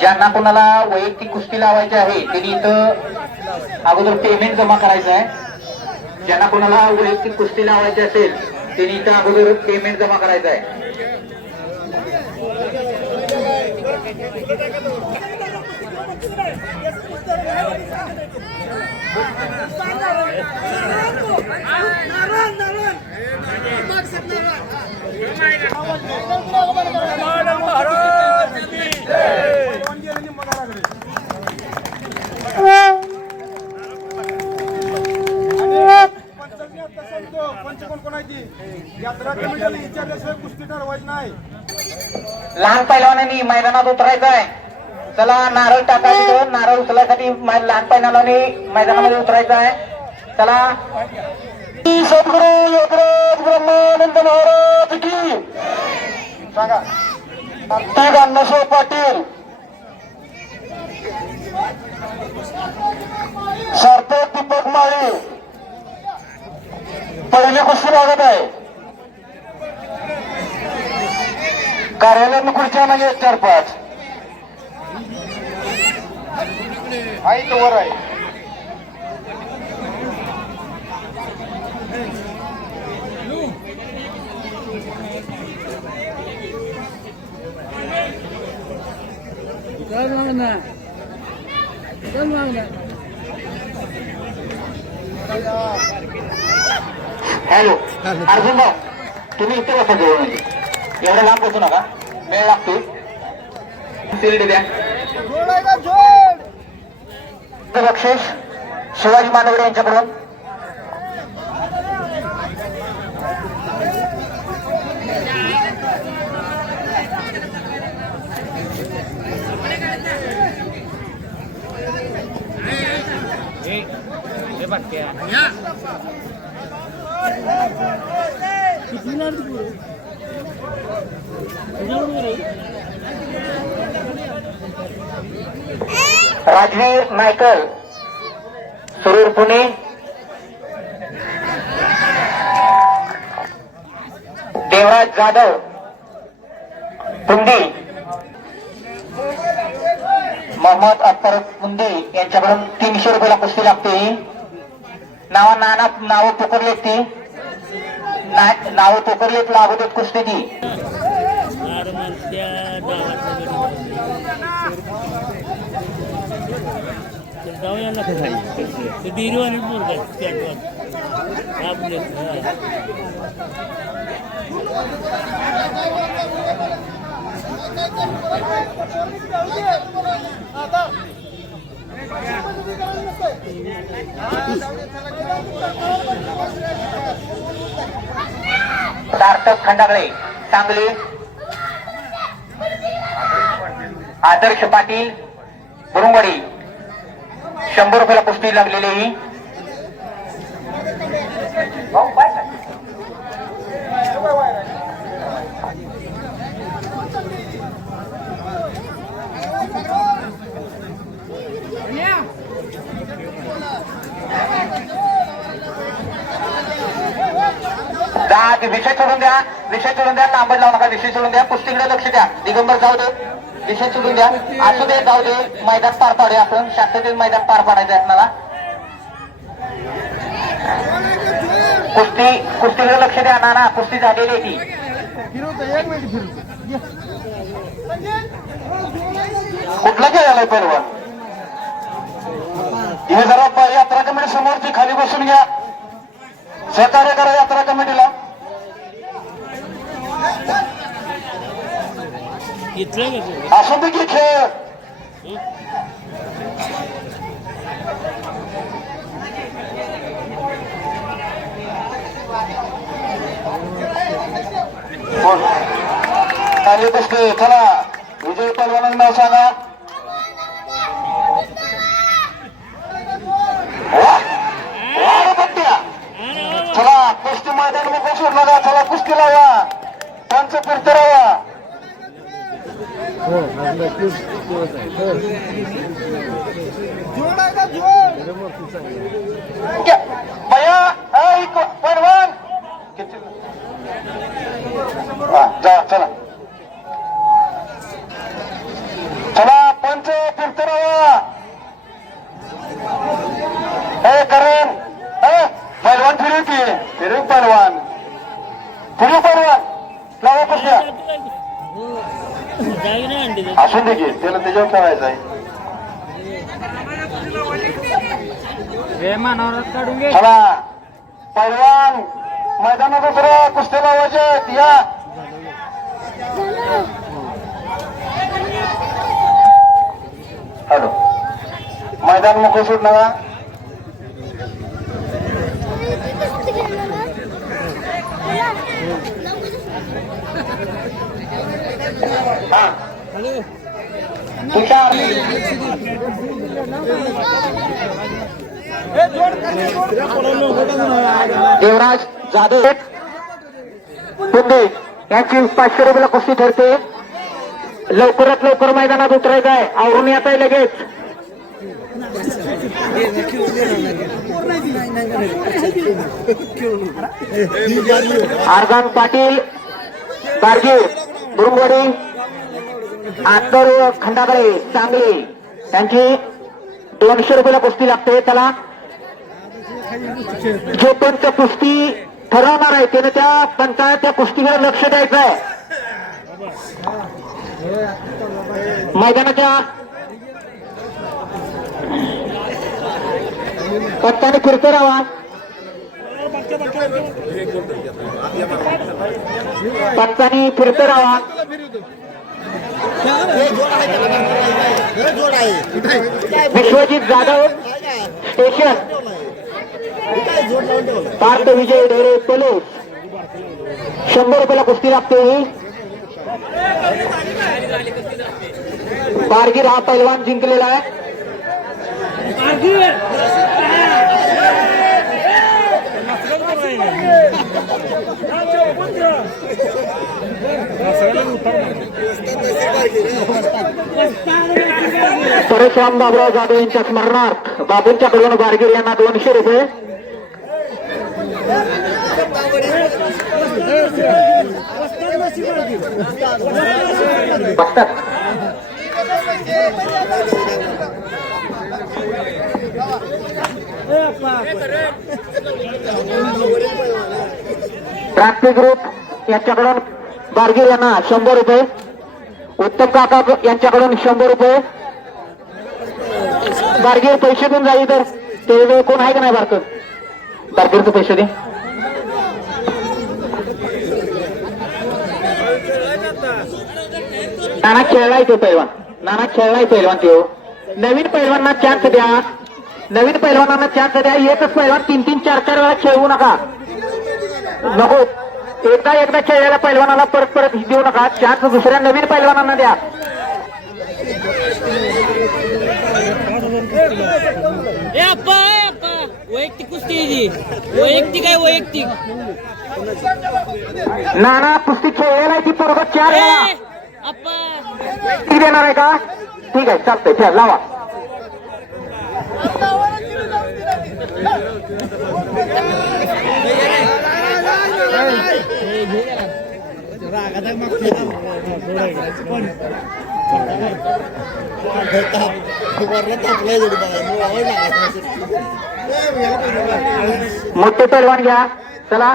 ज्यांना कोणाला वैयक्तिक कुस्ती लावायची आहे त्यांनी इथं अगोदर पेमेंट जमा करायचं आहे. ज्यांना कोणाला वैयक्तिक कुस्ती लावायची असेल त्यांनी इथं अगोदर पेमेंट जमा करायचं आहे. लहान पैलवानांनी मैदानात उतरायचं आहे. चला नारळ टाकायचं. नारळ उचलायसाठी लहान पैलवानांनी मैदानामध्ये उतरायचं आहे. चला. सद्गुरु योगराज ब्रह्मानंद महाराज की सांगा. अण्णासाहेब पाटील, सार्थक दीपक माळी पहिली कुस्ती लागत आहे. कार्यालय खुर्च्या म्हणजे 4-5 आहे तो वर आहे. हॅलो अर्जुन भाऊ, तुम्ही इथे बसा जवळ. म्हणजे एवढा लांब बसू नका, वेळ लागतोय. शिर्डी द्या. बक्षीस शिवाजी मानवडे यांच्याकडून. राजवीर मायकल सुरूर पुणे, देवराज जाधव पुंडी, मोहम्मद अख्तर पुंडी यांच्याकडून 300 रुपयाला कुस्ती लागते. नावं पुकारलेत ती नावं पुकारलेत लागत कुस्ती ती. सार्थक खंडागळे सांगली, आदर्श पाटील बुरुंगवाडी 100 रुपयाला कुस्ती लागलेली. विषय सोडून द्या, विषय सोडून द्या. लांबच लावू नका, विषय सोडून द्या. कुस्तीकडे लक्ष द्या. दिगंबर जाऊ दे, विषय सोडून द्या. असू दे, जाऊ दे. मैदान पार पाडूया आपण. शास्त्रीय मैदान पार पाडायचं आहे आपल्याला. कुस्तीकडे लक्ष द्या. नाना कुस्ती झालेली आहे ती. कुठला खेळायला पैलवान? हे जरा यात्रा कमिटी समोरची खाली बसून घ्या. सहकार्य करा यात्रा कमिटीला. असू दे की खेळ. खाली बसते. चला विजय पैलवानांचं नाव सांगा. चला कुस्ती मैदान में बसून नका. चला कुस्ती लावा. पंच फिरते राहा. भैया असून दे की त्याला त्याच्यावर खेळायचं आहे. चला पैलवान मैदानात दुसरं कुस्ती लावायचे या. हॅलो मैदान मोकळं सूट नका. हा तुषार देवराज जाधव पुंडे यांची 500 रुपयाला कुस्ती ठरते. लवकरात लवकर मैदानात उतरायचं आहे. आवरून येत आहे लगेच. आरगान पाटील गारगीर बुरुंगवाडी आत्तर खंडाकडे सांगली त्यांची 200 रुपयाला कुस्ती लागते. त्याला जो पंच कुस्ती ठरवणार आहे त्याने त्या पंचाला त्या कुस्तीकडे लक्ष द्यायचं आहे. मैदानाच्या पंचाने फिरतो राहा. पंचाने फिरतो राहा. विश्वजित जाधव स्टेशन पार्थ विजय ढेरे पोलीस 100 रुपयाला कुस्ती लागते. ही कारगिर हा पैलवान जिंकलेला आहे. परशुराम बाबुराव जाधव यांच्या स्मरणार्थ बाबूंच्याकडून गारगीर यांना 200 रुपये. क्रांती ग्रुप यांच्याकडून गारगीर यांना 100 रुपये. उत्तम काका यांच्याकडून 100 रुपये. गारगीर पैसे देऊन जाईल तर ते कोण आहे का नाही बारक गारगीरचे पैसे दे. नाना खेळलाय तो पैलवान. नाना खेळलाय पैलवान तो. नवीन पैलवानांना चान्स द्या. नवीन पैलवानांना चान्स द्या. एकच पैलवान 3-3, 4-4 वेळा खेळवू नका. नको एकदा खेळलेल्या पैलवानाला परत देऊ नका. चान्स दुसऱ्या नवीन पैलवानांना द्या. वैयक्तिक कुस्ती वैयक्तिक आहे. वैयक्तिक नाना कुस्ती खेळलेला आहे ती बरोबर 4 वेळा देणार आहे का? ठीक आहे चालतंय. खेळ लावा. मोठे पैलवान घ्या. चला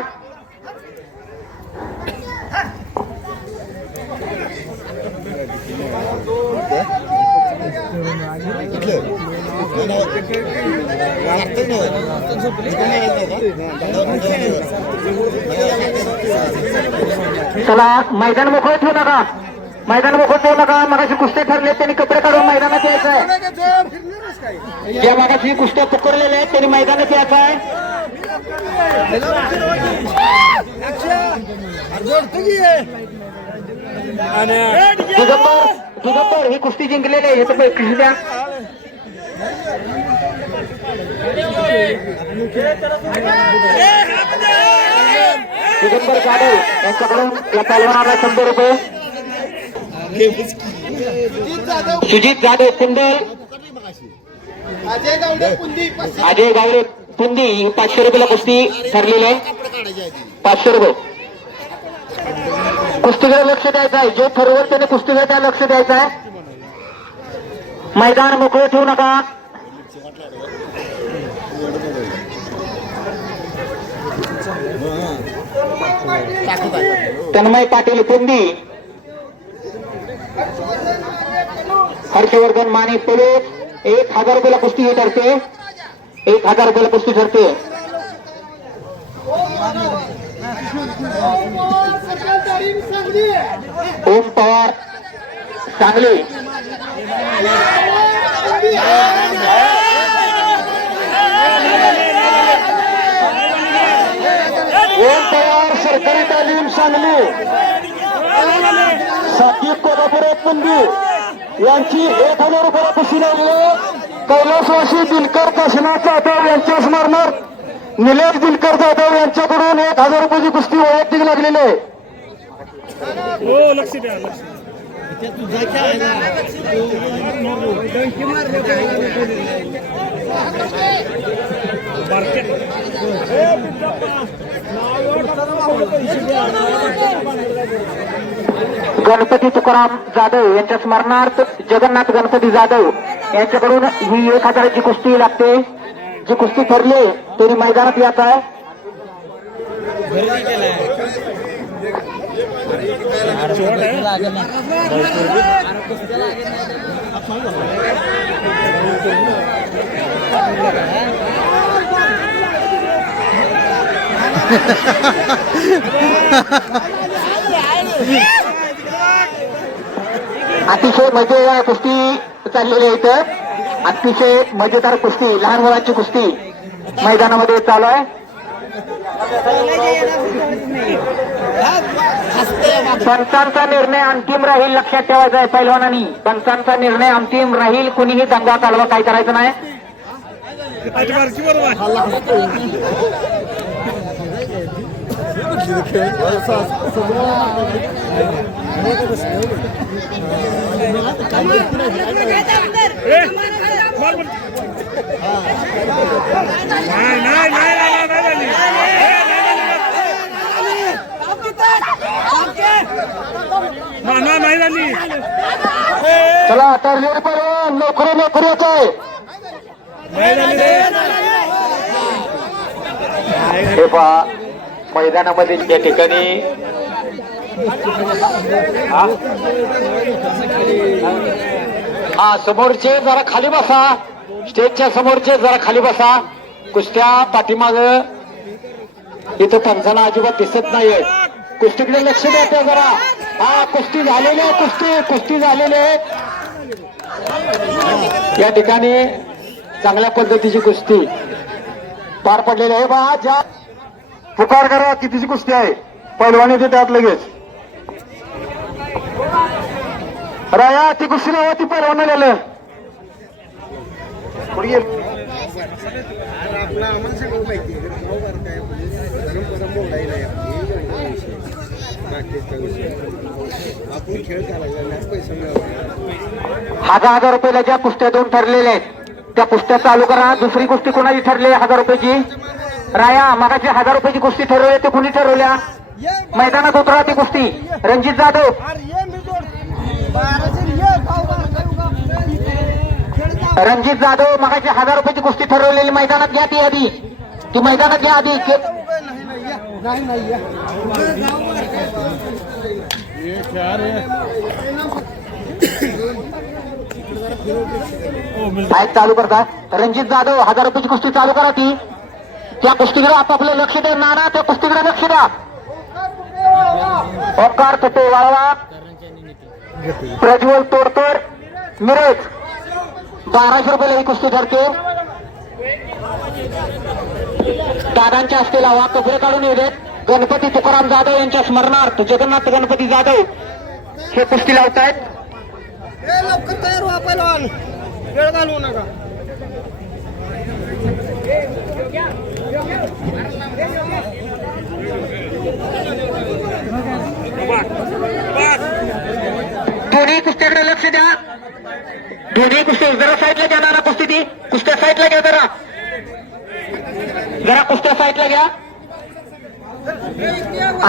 चला मैदान मोकळं ठेवू नका. मैदान मोकळं ठेवू नका. मगाशी कुस्ते ठरले त्यांनी कपडे काढून मैदानात यायचं आहे. ज्या मगाशी कुस्त्या पकडलेल्या आहेत त्यांनी मैदानात यायचं आहे. दिगंबर ही कुस्ती जिंकलेली आहे. हे पैसे द्या. दिगंबर जाधव यांच्याकडून या पैलवानाला 100 रुपये. सुजित जाधव कुंडल अजय गावडे पुंदी 500 रुपयाला कुस्ती ठरलेली आहे. 500 रुपये. कुस्तीकडे लक्ष द्यायचं आहे. जे ठरवलं त्याने कुस्तीकडे त्या लक्ष द्यायचं आहे. मैदान मोकळं ठेवू नका. तन्मय पाटील पुंदी हर्षवर्धन माने पळूस 1000 रुपयाला कुस्ती ही ठरते. 1000 रुपयाला कुस्ती ठरते. ओम पवार सांगली. ओम पवार सरकारी तालीम सांगली. सात्विक कोल्हापूर पुंदी यांची 1000 रुपयाला कुस्ती लागली. कैलासवासी दिनकर काशीनाथ जाधव यांच्या स्मरणार्थ निलेश दिनकर जाधव यांच्याकडून 1000 रुपयाची कुस्ती वैयक्तिक लागलेली आहे. लक्ष द्या गणपती तुकाराम जाधव यांच्या स्मरणार्थ जगन्नाथ गणपती जाधव यांच्याकडून ही 1000ची कुस्ती लागते. जी कुस्ती ठरली तरी मैदानात याच आहे. अतिशय मजेदार कुस्ती चाललेली आहे इथं. अतिशय मजेदार कुस्ती, लहान मुलांची कुस्ती मैदानामध्ये चालू आहे. पंचांचा निर्णय अंतिम राहील, लक्षात ठेवायचा आहे पैलवानांनी. पंचांचा निर्णय अंतिम राहील. कुणीही दंगा चालवा काय करायचं नाही. नाही झाली. चला तरलेले पैलवान लवकर लवकर येत आहे. हे पहा मैदानामध्ये या ठिकाणी समोरचे जरा खाली बसा. स्टेजच्या समोरचे जरा खाली बसा. कुस्त्या पाठीमाग इथं पंचांना अजिबात दिसत नाहीये. कुस्तीकडे लक्ष द्या त्या जरा. हा कुस्ती झालेली आहे. कुस्ती झालेली आहे या ठिकाणी. चांगल्या पद्धतीची कुस्ती पार पडलेली आहे. बा ज्या पुकार करा कितीची कुस्ती आहे. पैलवानी ते त्यात लगेच राया ती कुस्ती नावा ती पैलवान गेलं. हजार रुपयाला ज्या कुस्त्या 2 ठरलेल्या आहेत त्या कुस्त्या चालू करा. दुसरी कुस्ती कोणाची ठरली 1000 रुपयाची? राया मगाची 1000 रुपयाची कुस्ती ठरवली ते कुणी ठरवल्या? मैदानात उतरा ती कुस्ती. रणजित जाधव मगाची 1000 रुपयाची कुस्ती ठरवलेली मैदानात घ्या ती आधी. ती मैदानात घ्या आधी. चालू करता. रणजित जाधव 1000 रुपयाची कुस्ती चालू करा ती. त्या कुस्तीकडे आपापलं लक्ष द्या. नाना त्या कुस्तीकडे लक्ष द्या. ओंकार तटे वाळवा, प्रज्वल तोडतोड मिरज 1200 रुपयाला ही कुस्ती ठरते. दादांच्या हस्ते लावा. कपडे काढून येऊ देत. गणपती तुकाराम जाधव यांच्या स्मरणार्थ जगन्नाथ गणपती जाधव हे कुस्ती लावतायत. लवकर तयार व्हा पैलवान, वेळ घालवू नका. दोन्ही कुस्त्याकडे लक्ष द्या. दोन्ही कुस्ती जरा साईडला घ्या. नाना कुस्ती ती कुस्त्या साईडला घ्या. जरा कुस्त्या साईडला घ्या.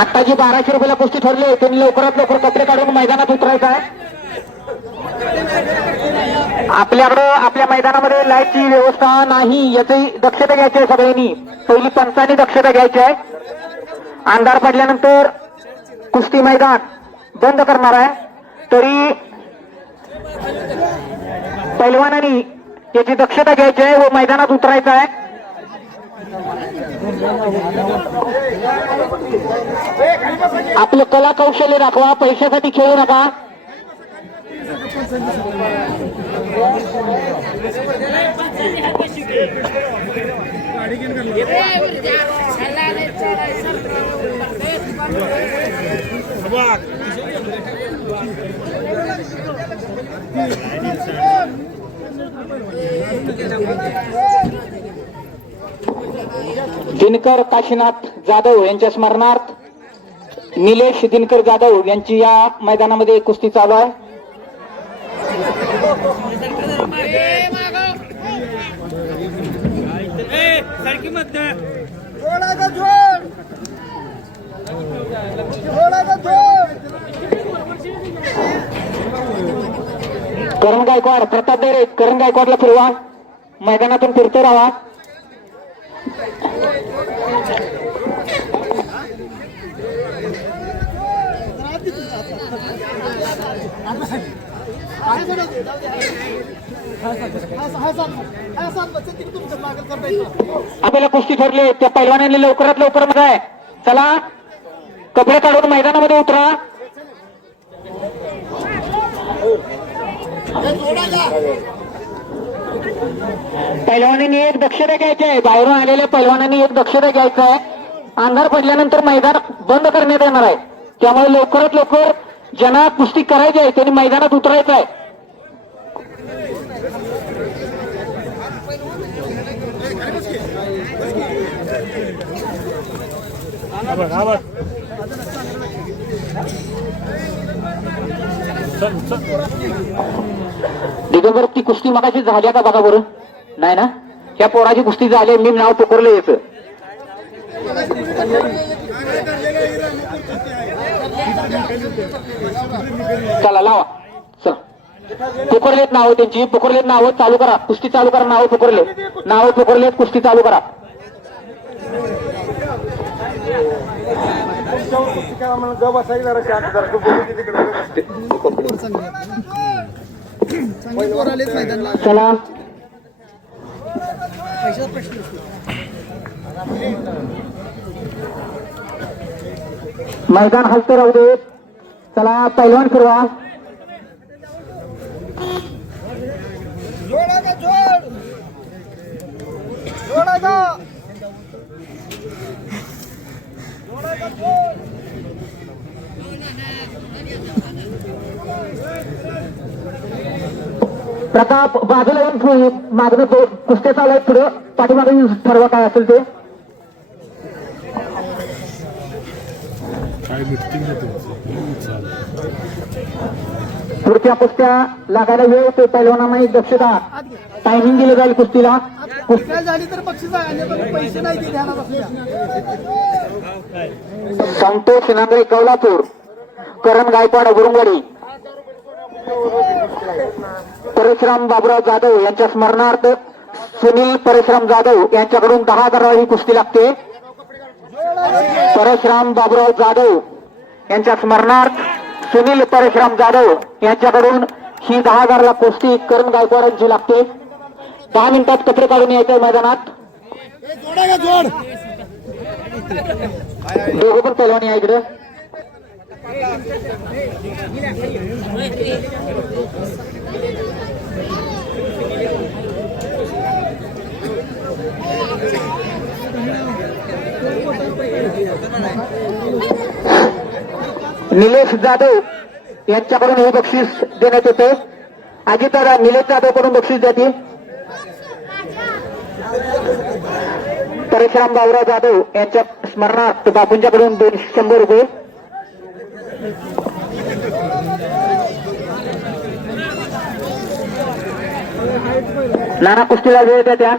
आता जी 1200 रुपयाला कुस्ती ठरली त्यांनी लवकरात लवकर कपडे काढून मैदानात उतरायचं आहे. आपल्याकडं आपल्या मैदानामध्ये लाईटची व्यवस्था नाही याची दक्षता घ्यायची आहे सगळ्यांनी. पहिली पंचांनी दक्षता घ्यायची आहे. अंधार पडल्यानंतर कुस्ती मैदान बंद करणार आहे. तरी पैलवानांनी याची दक्षता घ्यायची आहे व मैदानात उतरायचं आहे. आपलं कला कौशल्य दाखवा, पैशासाठी खेळू नका. दिनकर काशीनाथ जाधव यांच्या स्मरणार्थ निलेश दिनकर जाधव यांची या मैदानामध्ये कुस्ती चालू आहे. करण गायकवाड, प्रताप डेरे, करण गायकवाडला फिरवा, मैदानातून फिरते राहा. आपल्याला कुस्ती ठरली, त्या पैलवानांनी लवकरात लवकर मध्ये आहे. चला कपडे काढून मैदानामध्ये उतरा. पैलवानांनी एक दक्षता घ्यायची आहे, बाहेरून आलेल्या पैलवानांनी एक दक्षता घ्यायचं आहे. अंधार पडल्यानंतर मैदान बंद करण्यात येणार आहे, त्यामुळे लवकरात लवकर ज्यांना कुस्ती करायची आहे त्यांनी मैदानात उतरायचं आहे. दिगंबर, ती कुस्ती मगाशी झाली का बघा बरं. नाही ना, ह्या पोराची कुस्ती झाली, मी नाव पुकारलं याचं. चला लावा, चला. पुकारलेत नाव त्यांची, पुकारलेत नावं, चालू करा कुस्ती, चालू करा. नावं पुकारले, नावं पुकारलेत, कुस्ती चालू करा. चला मैदान हलतं राहू दे. चला पैलवान फिरवा. प्रताप बाजूला येऊन मागणं कुस्त्या चालू आहेत, पुढं पाठीमागे ठरवा काय असेल ते. पुढच्या कुस्त्या लागायला वेळ होते, पैलवानांना एक दक्षता, टायमिंग दिलं जाईल कुस्तीला. कुस्ती झाली तर बक्षीस आहे, पैसे नाही दिले ध्यानात असल्या. संतोष नांगरे कौलापूर, करण गायकवाड गुरुंगवाडी, परशुराम बाबुराव जाधव यांच्या स्मरणार्थ सुनील परशुराम जाधव यांच्याकडून 10,000 ही कुस्ती लागते. परशुराम बाबुराव जाधव यांच्या स्मरणार्थ सुनील परशुराम जाधव यांच्याकडून ही 10,000 कुस्ती करण गायकवाडांची लागते. 10 मिनिटात कपडे काढून यायचं मैदानात. दोघं पण पैलवान या इकडे. निलेश जाधव यांच्याकडून हे बक्षीस देण्यात येते. अजितदादा निलेश जाधव कडून बक्षीस देते. परशुराम बाबुराव जाधव यांच्या स्मरणार्थ बापूंच्याकडून 100 रुपये. नाना कुस्तीला वेळ द्या त्या.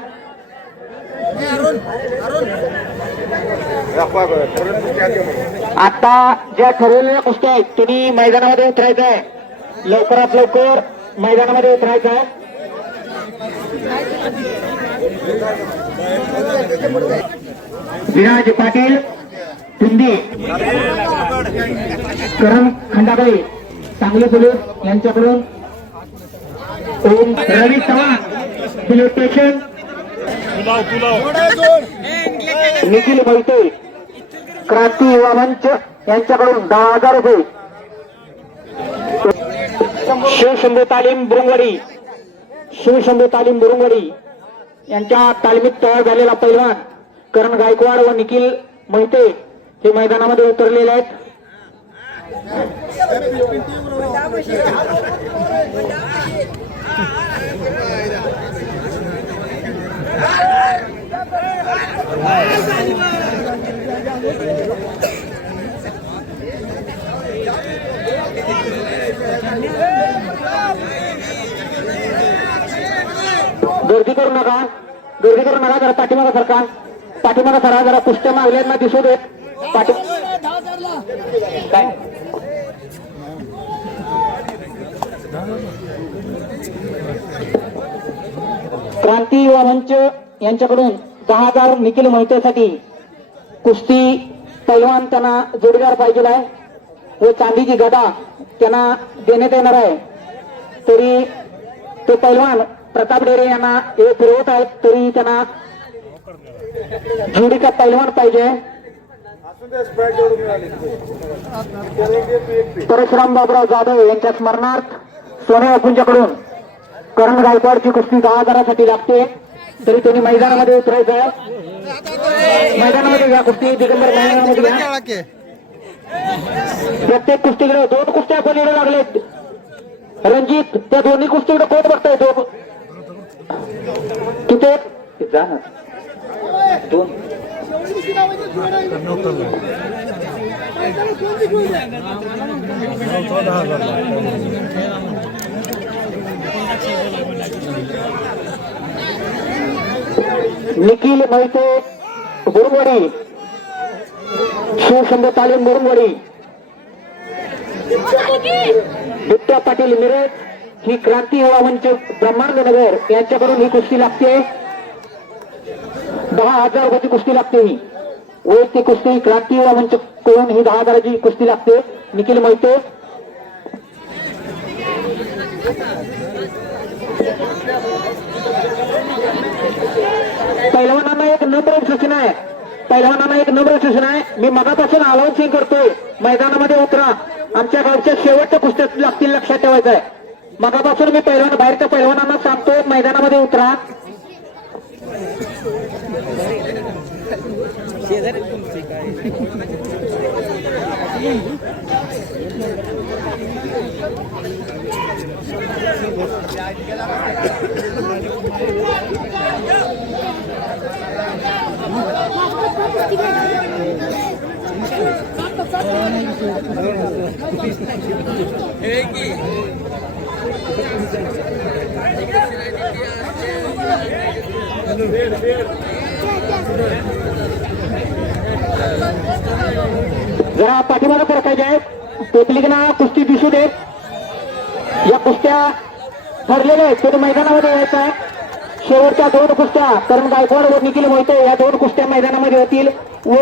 आता ज्या ठरवलेल्या कुस्त्या आहेत त्यांनी मैदानामध्ये उतरायचं आहे, लवकरात लवकर मैदानामध्ये उतरायचं आहे. विराज पाटील तुंदी, करण खंडाबाई सांगली पोलीस यांच्याकडून ओम रवी चव्हाण स्टेशन निखिल मोहिते क्रांती युवा मंच यांच्याकडून 10,000 रुपये. शिवशंभू तालीम बुरुंगवाडी शिवशंभू तालीम बुरुंगवाडी यांच्या तालमीत तयार झालेला पैलवान करण गायकवाड व निखिल मोहिते हे मैदानामध्ये उतरलेले आहेत. गर्दी करू नका जरा पाठीमागा सरका जरा कुस्त्या मागल्यांना दिसू देत. काय क्रांती युवा मंच यांच्याकडून 10,000 निखिल मोहितेसाठी कुस्ती पैलवान त्यांना जोडीदार पाहिजे आहे व चांदीची गदा त्यांना देण्यात येणार आहे. तरी ते पैलवान प्रताप डेरे यांना हे फिरवत आहेत. तरी त्यांना जोडीचा पैलवान पाहिजे. परशुराम बाबुराव जाधव यांच्या स्मरणार्थ सोने अपुंच्याकडून करण गायकवाडची कुस्ती 10,000साठी लागते. तरी त्यांनी मैदानामध्ये उतरायचं आहे. मैदानामध्ये या कुस्ती दिगंबर मैदानामध्ये घ्या. प्रत्येक कुस्तीकडे 2 कुस्त्या पलीकडे लागलेत. रणजित त्या दोन्ही कुस्तीकडे कोण बघताय तो तिथे जाणार 2 निखिल मोहिते बुरुंगवाडी शिवशंभू तालीम बुरुंगवाडी बिट्ट्या पाटील मिरज ही क्रांती युवा मंच ब्रह्मांडनगर यांच्याकडून ही कुस्ती लागते. 10,000 रुपयाची कुस्ती लागते. ही वैयक्तिक कुस्ती क्रांती युवा मंच कडून ही 10,000ची कुस्ती लागते. निखिल मोहिते पैलवानांना एक नम्र सूचना आहे. मी मगापासून अनाउन्सिंग करतोय मैदानामध्ये उतरा. आमच्या गावच्या शेवटच्या कुस्त्यात लागतील लक्षात ठेवायचं आहे. मगापासून मी बाहेरच्या पैलवानांना सांगतोय मैदानामध्ये उतरा. जरा पाठीमागे सरकायचे आहे. पब्लिकना कुस्ती दिसू दे. या कुस्त्या ठरलेल्या आहेत. तरी मैदानामध्ये यायचं आहे. शेवटच्या 2 कुस्त्या करण गायकवाड व निखिल मोहिते या 2 कुस्त्या मैदानामध्ये होतील व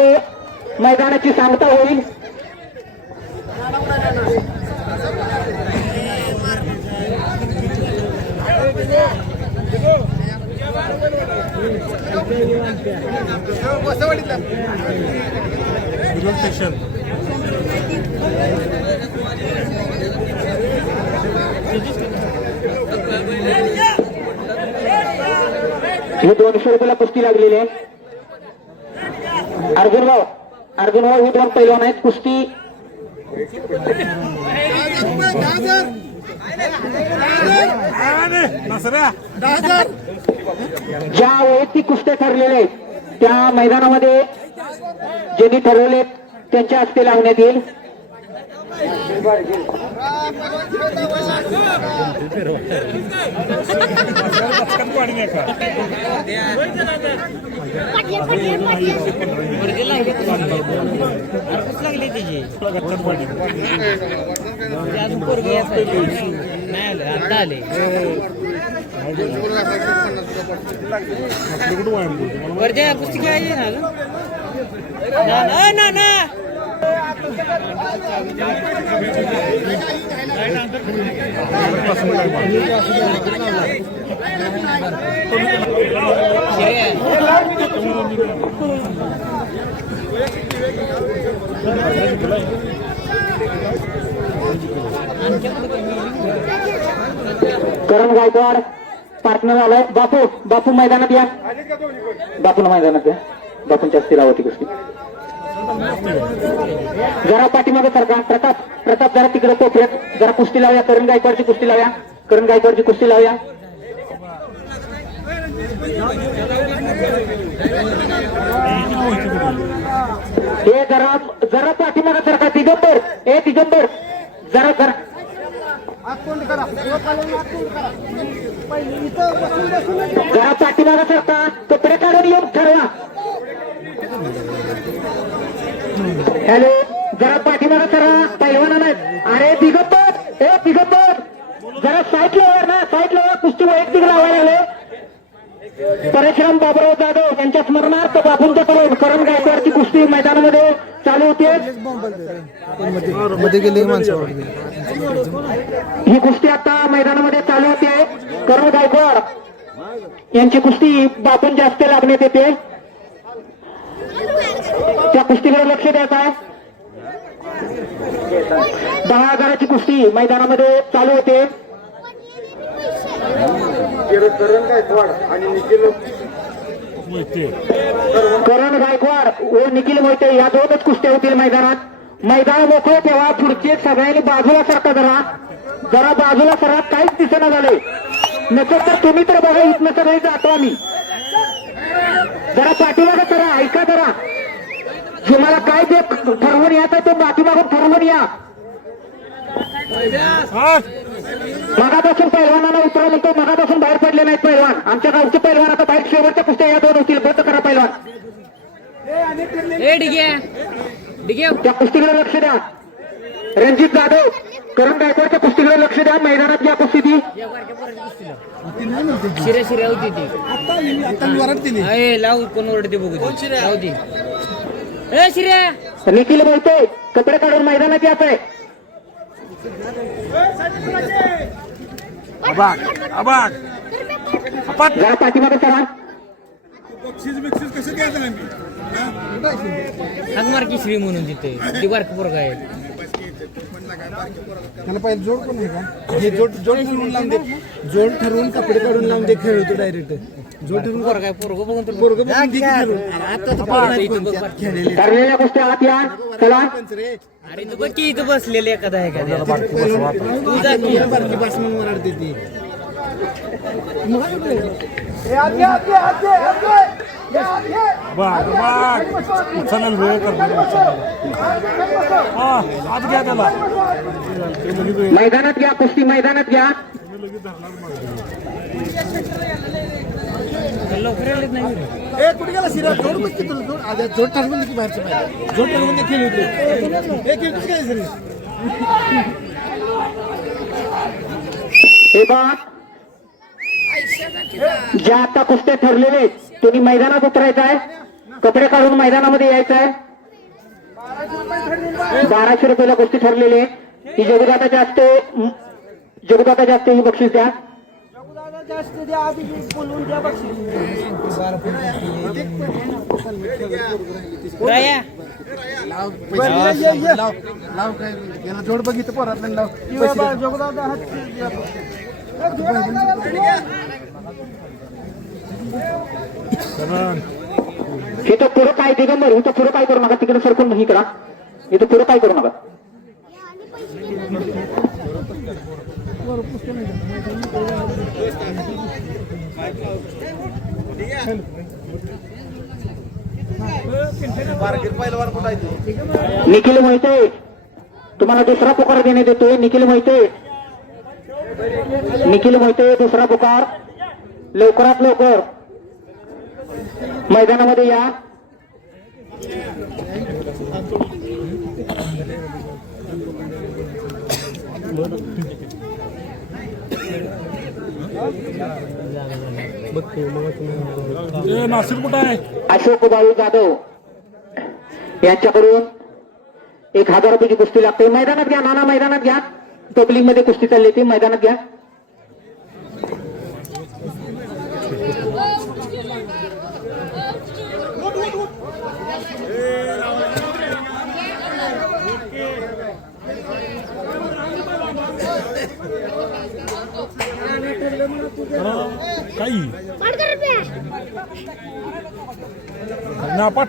मैदानाची सांगता होईल. ही 200 रुपयाला कुस्ती लागलेली आहे. अर्जुनभाऊ ही 2 पैलवान आहेत. कुस्ती ज्या वैयक्तिक कुस्त्या ठरलेल्या आहेत त्या मैदानामध्ये ज्यांनी ठरवले त्यांच्या हस्ते लावण्यात येईल. पुस्तक करण गायकवाड पार्टनर आलाय. बापू बापू मैदानात या. बापून मैदानात या. बापूंच्या स्थिरावती कुस्ती जरा पाठीमागे सरकार. प्रताप प्रताप जरा तिकडे कोपऱ्यात जरा कुस्ती लावूया. करण गायकवाडची कुस्ती लावूया. करण गायकवाडची कुस्ती लावूया. हे जरा जरा पाठीमागे सरकार. दिगंबर दिगंबर जरा जरा जरा पाठीमागे सरकार. कपडे काढून येऊन ठरवा. हॅलो जरा पाठीमागे सरा. पैलवाना नाही. अरे दिगंबर जरा साईड लावा ना. साईड लावा. कुस्ती वैयक्तिक लावायला आले. परशुराम बाबुराव जाधव यांच्या स्मरणार्थ बापूंच्या करून करण गायकवाडची कुस्ती मैदानामध्ये चालू होते. ही कुस्ती आता मैदानामध्ये चालू होते. करण गायकवाड यांची कुस्ती बापून जास्त लागण्यात येते. त्या कुस्तीकडे लक्ष द्यायचं आहे. 10,000ची कुस्ती मैदानामध्ये चालू होते. करण गायकवाड व निखिल मोहिते या दोनच कुस्त्या होतील मैदानात. मैदान मोकळे तेव्हा पुढचे सगळ्यांनी बाजूला सरका. जरा जरा बाजूला सरा. काहीच दिसेना झाले. नसेल तर तुम्ही तर बघा. इथनं सगळे जातो आम्ही. जरा पाठीमागे सरा. ऐका जरा. तुम्हाला काय ते ठरवून यायचं ते पाठीमागून ठरवून या. मगापासून पैलवानाला उतरा म्हणतो. मगापासून बाहेर पडले नाहीत पैलवान. आमच्या गावचे पैलवान आता बाहेर शेवटच्या कुस्त्या या दोन होतील. बंद करा पैलवान. त्या कुस्तीकडे लक्ष द्या. रणजित जाधव करण गायकवाडच्या कुस्तीकडे लक्ष द्या. मैदानात या कुस्ती ती शिऱ्या होती ती लावू कोण ओरडते बघू. लावू ती शिऱ्या. निखिल बोलतोय. कपडे काढून मैदानात याच आहे. जरा पाठीमागे सरा. हाकमार की श्री म्हणून तिथे ती बारक पोरग आहे. मला पाहिजे जोड पण आहे का? हे जोड ठरवून लावून दे. जोड ठरवून कपडे काढून लावून दे. खेळतो डायरेक्ट. जोड ठरवून पोरग आहे. पोरग बघून तर पोरग खेळलेले. ठरलेल्या कुस्त्या आत या. चला. अरे तू बघ की इथं बसलेले एखादा आहे का बारकी बास म्हणून ओरडते ती. मैदानात घ्या. कुस्ती मैदानात घ्या. लवकर आलेच नाही. कुठे गेला शिरा? जोड बघ की तुला. जोड जोड ठरवून दे की बाहेरचं पाहिजे. जोड ठरवून दे. खेळ होतो. एक खेळतोच काय सर? हे बघ. ज्या आता कुस्त्या ठरलेले तुम्ही मैदानात उतरायचं आहे. कपडे काढून मैदानामध्ये यायचं आहे. 1200 रुपयाला कुस्ती ठरलेली आहे. ही जगुदाता जास्त ही बक्षीस द्या. जास्त द्या. आधी बोलवून द्या बक्षीस. लाव काय याला जोड बघितलं पोरात लाव. इथं पुढं काय दिगंबर. इथं पुढं काय करू नका. तिकडे सरकून नाही करा. इथं पुढं काय करू नका. निखिल मोहिते तुम्हाला दुसरा पुकार देण्यात येतोय. निखिल मोहिते दुसरा पुकार. लवकरात लवकर मैदानामध्ये या. नाशिक कुठं आहे? अशोक बाळू जाधव यांच्याकडून 1000 रुपयाची कुस्ती लागते. मैदानात घ्या नाना, मैदानात घ्या. पब्लिक मध्ये कुस्ती चालली ती मैदानात घ्या. काही नापाट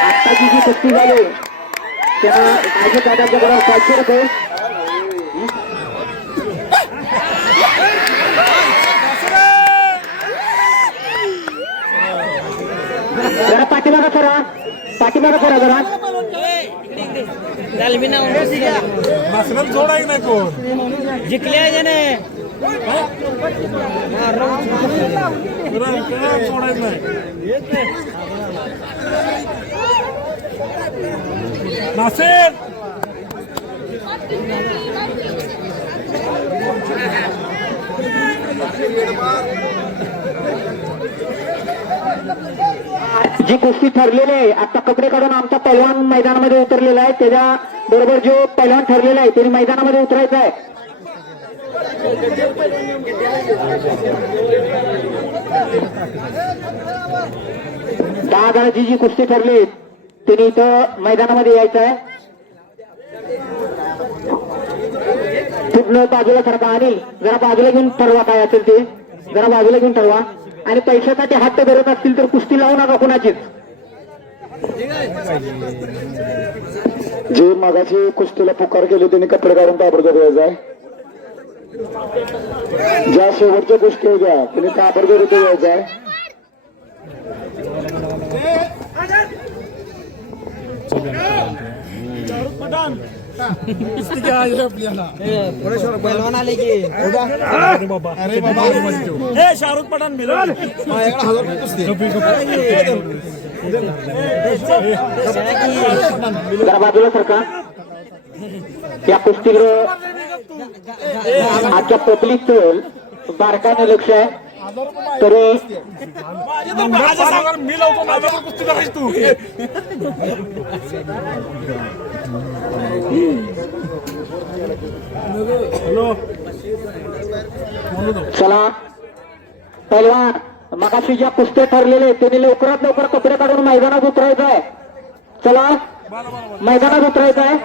आत्ताची जी कुस्ती झाली त्या माझ्या दादाच्या बरोबर 500 रुपये. जरा पाठीमागा करा, पाठीमागा करा जरा. मासरात जोड आहे नाही कोण जिंकल्या त्याने सोडायचं नाही नासेर जी कुस्ती ठरलेली आहे आता कपडे काढून आमचा पैलवान मैदानामध्ये उतरलेला आहे. त्याच्या बरोबर जो पैलवान ठरलेला आहे त्यांनी मैदानामध्ये उतरायचा आहे. दहा जी कुस्ती ठरली त्यांनी इथं मैदानामध्ये यायचं आहे. पूर्ण बाजूला सारखा आणि जरा बाजूला घेऊन ठरवा काय असेल ते जरा बाजूला घेऊन ठरवा. आणि पैशासाठी हात धरत असतील तर कुस्ती लावू नका कुणाचीच. जे मागाची कुस्तीला पुकार केली त्यांनी कपडे काढून ताबडतोब यायचं आहे. ज्या शेवटच्या कुस्ती होत्या त्यांनी ताबडतोब इथे यायचं आहे. पैलवान आले की अरे बाबा हे शाहरुख पठाण मिळाल जरा बाजूला सरका. त्या कुस्तीगृह आजच्या पब्लिकचं बारकाने लक्ष आहे. तरी मी लावतो माझ्यावर कुस्ती करायची तू हॅलो चला पैलवान मगाशी ज्या कुस्त्या ठरलेले त्यांनी लवकरात लवकर कपडे काढून मैदानात उतरायचं आहे. चला मैदानात उतरायचं आहे.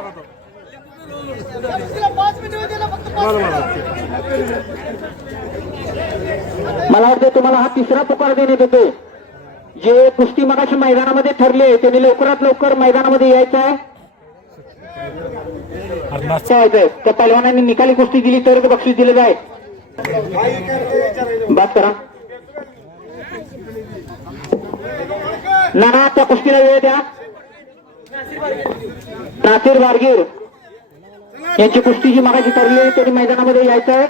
मला वाटतं तुम्हाला हा तिसरा पुकार देण्यात येतो. जे कुस्ती मगाशी मैदानामध्ये ठरले त्यांनी लवकरात लवकर मैदानामध्ये यायचं आहे. त्या पैलवानांनी निकाली कुस्ती दिली तरच बक्षीस दिलं जाईल. बात करा नाना त्या कुस्तीला वेळ द्या. नासिर बारगीर यांची कुस्ती जी मगाशी ठरली त्यांनी मैदानामध्ये यायचं आहे.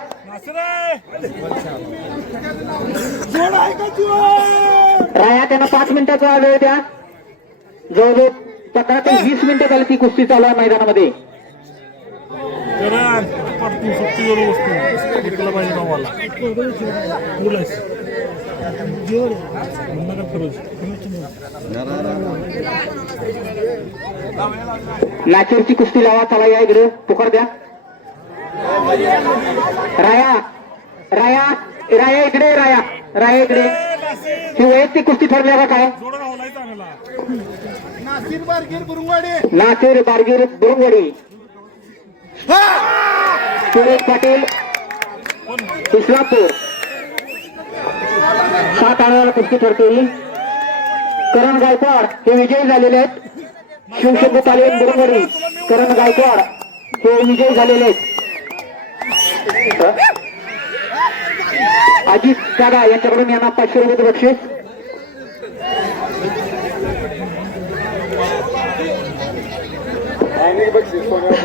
राया त्यांना 5 मिनिटाचा वेळ द्या. जवळजवळ 15 ते 20 मिनिटं झाली ती कुस्ती चालू आहे मैदानामध्ये. नाचरची कुस्ती लावा. चला या इकडे पुकार द्या. राया राया राया इकडे राया राया इकडे. ही वैयक्तिक कुस्ती ठरली का काय? नासिर बारगीर बुरुंगवाडी सुरेश पाटील इस्लामपूर 7 आणाला कुस्ती ठरते. करण गायकवाड हे विजयी झालेले आहेत. शिवशंकर तालीम बुरुंगवाडी करण गायकवाड हे विजयी झालेले आहेत. अजित दादा यांच्याकडून यांना 500 रुपये बक्षीस.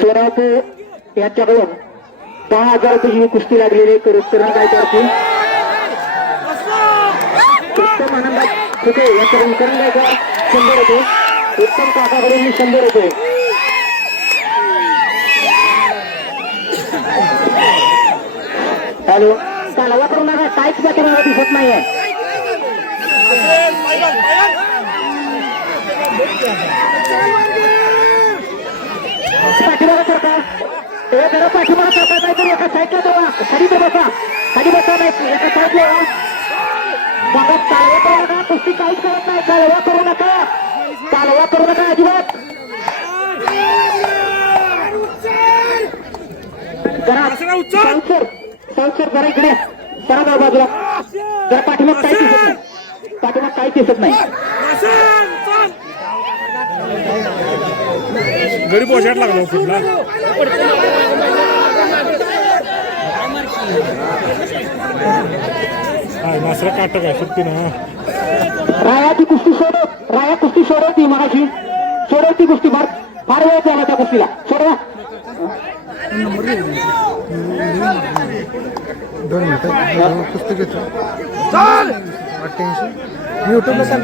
सोनापूर यांच्याकडून 10,000 रुपये कुस्ती लागलेली करण गायकवाडची. उत्तम आनंदात कुठे याच्याकडून करून द्यायचं 100 रुपये. उत्तम काकाकडून 100 रुपये. हॅलो कालवा करू नका काहीच बाकी मला दिसत नाहीये. पाठीमागा सरका हे जरा पाठीमागा सरका काहीतरी एका साईडला जावा खाली तर बसा खाली बसा नाही एका साईडला या. बघा कालवा करू नका कुस्ती काहीच करत नाही. कालवा करू नका कालवा करू नका अजिबात. जरा साऊथ जरा इकडे जरा जाऊ बाजूला जरा पाठीमाग काही दिसत नाही पाठीमाग काही दिसत नाही. गडी पोशाट लागला कुठला नासरा काट काय सुट्टी ना. रायाची कुस्ती सोडव राया कुस्ती सोडवती मगाशी सोडवती कुस्ती फार वेळ झाला त्या कुस्तीला सोडवा. 2 मिनिटं पुस्तक घेतो 88 युट्यूबला टाक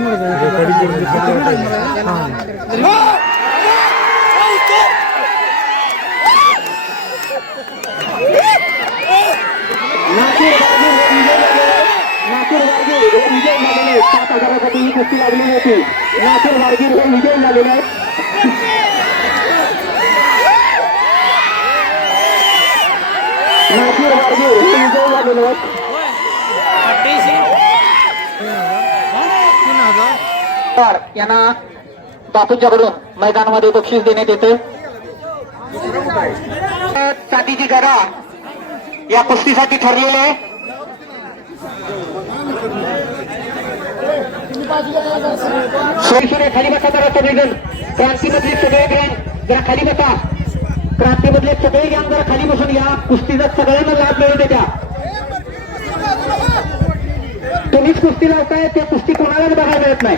नासिर वारगीर हे विजय झालेले आहेत. 7,000साठी ही कुस्ती लागलेली होती. नासिर वारगीर हे विजय झालेले आहेत. नासिर वारगीर हे विजय झालेले आहेत. यांना बापूंच्याकडून मैदानामध्ये बक्षीस देण्यात येते. चांदीची गदा या कुस्तीसाठी ठरलेले आहे. सोयीसुरे खाली बसा जरा सगळेजण. क्रांतीमधले सगळे गॅंग जरा खाली बसा. क्रांतीमधले सगळे गॅंग जरा खाली बसून या कुस्तीचा सगळ्यांना लाभ मिळू द्या. तुम्हीच कुस्ती लावताय ते कुस्ती कोणालाच बघायला मिळत नाही.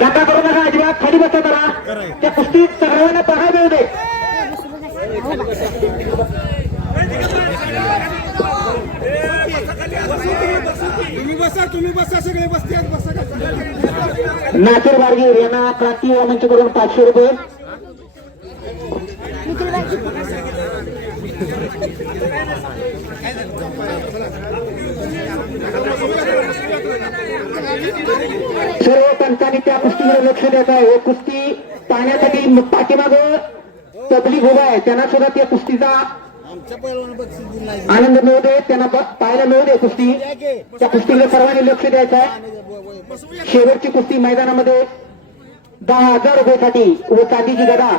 दंगा करू नका अजिबात. खाली बसा जरा त्या कुस्ती सगळ्यांना बघायला मिळू दे. तुम्ही बसा सगळे बसते नासिर वारगीर यांना क्रांती मंचकडून 500 रुपये. सर्व पंचांनी त्या कुस्तीकडे लक्ष देत आहे. हे कुस्ती पाहण्यासाठी पाठीमाग पब्लिक उभा आहे. त्यांना सुद्धा त्या कुस्तीचा आनंद मिळू दे. त्यांना पाहायला मिळू दे कुस्ती. त्या कुस्तीला सर्वांनी लक्ष द्यायचं आहे. शेवटची कुस्ती मैदानामध्ये 10,000 रुपयासाठी व चांदीची गदा.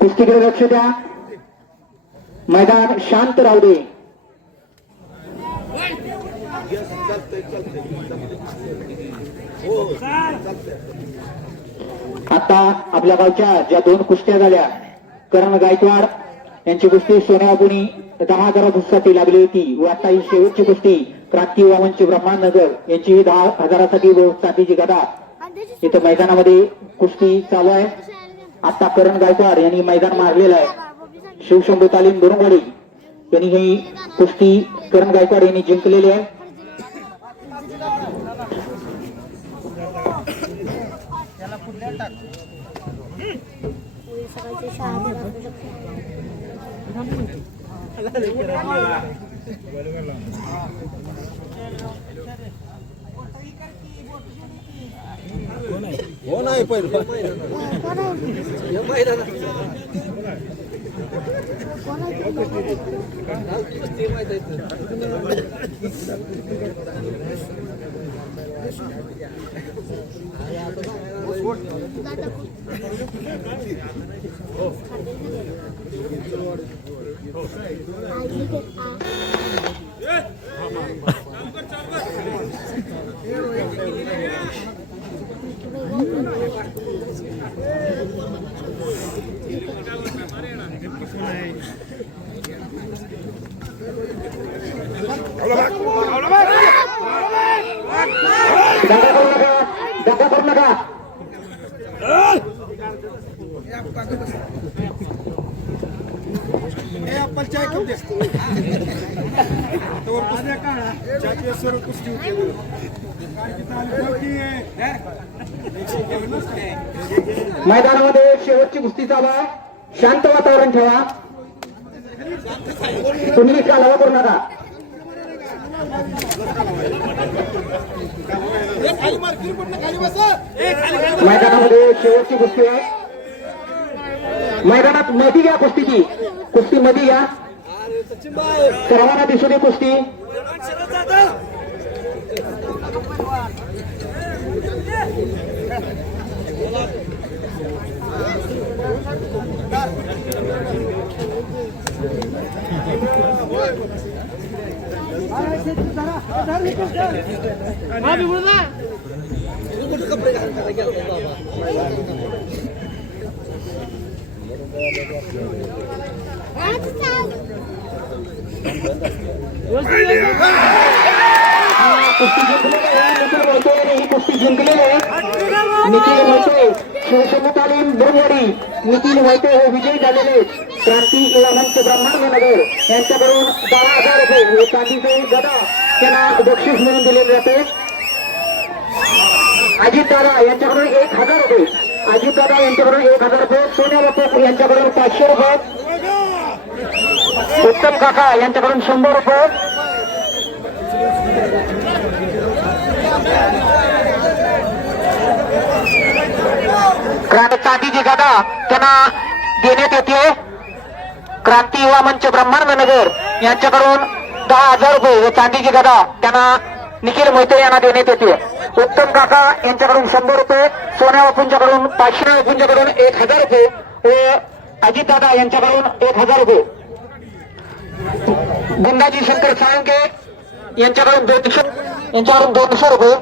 कुस्तीकडे लक्ष द्या. मैदान शांत राहू दे. आता आपल्या गावच्या ज्या 2 कुस्त्या झाल्या करण गायकवाड यांची कुस्ती सोन्यापुणी 10,000साठी लागली होती व आता ही शेवटची कुस्ती क्रांती वामनची ब्रह्मानगर यांची 10,000साठी व चांदीची गदा इथं मैदानामध्ये कुस्ती चालू आहे. आता करण गायकवाड यांनी मैदान मारलेलं आहे. शिवशंभू तालीम बुरुंगवाडी यांनी ही कुस्ती करण गायकवाड यांनी जिंकलेली आहे. हो नाही पहिलं करू नका. मैदानामध्ये शेवटची कुस्ती चालू आहे. शांत वातावरण ठेवा. तुम्ही कालावा करू नका. मैदानामध्ये शेवटची कुस्ती आहे. मैदानात मध्ये घ्या कुस्तीची. कुस्ती मध्ये घ्या. सर्वांना दिसू दे कुस्ती. ही कुस्ती जिंकलेली आहे. निखिल मोहिते शिवसमुतालीम बोरवाडी. निखिल मोहिते हे विजयी झालेले. क्रांती युवा मंच ब्रह्मांडनगर यांच्याकडून 10,000 रुपये हे चांदीचे गदा त्यांना बक्षीस म्हणून दिले जाते. अजितदादा यांच्याकडून 1,000 रुपये. अजितदादा यांच्याकडून 1,000 रुपये. सोन्या बापू यांच्याकडून 500 रुपये. उत्तम काका यांच्याकडून 100 रुपये. चांदीची गदा त्यांना देण्यात येते. क्रांती युवा मंच ब्रह्मांडनगर यांच्याकडून 10,000 रुपये व चांदीची गदा त्यांना निखिल मोहिते यांना देण्यात येते. उत्तम काका यांच्याकडून 100 रुपये. सोन्या बापूंच्याकडून 500 बापूंच्याकडून 1,000 रुपये व अजितदादा यांच्याकडून 1,000 रुपये. गंगाजी शंकर साळुंके यांच्याकडून 200 रुपये.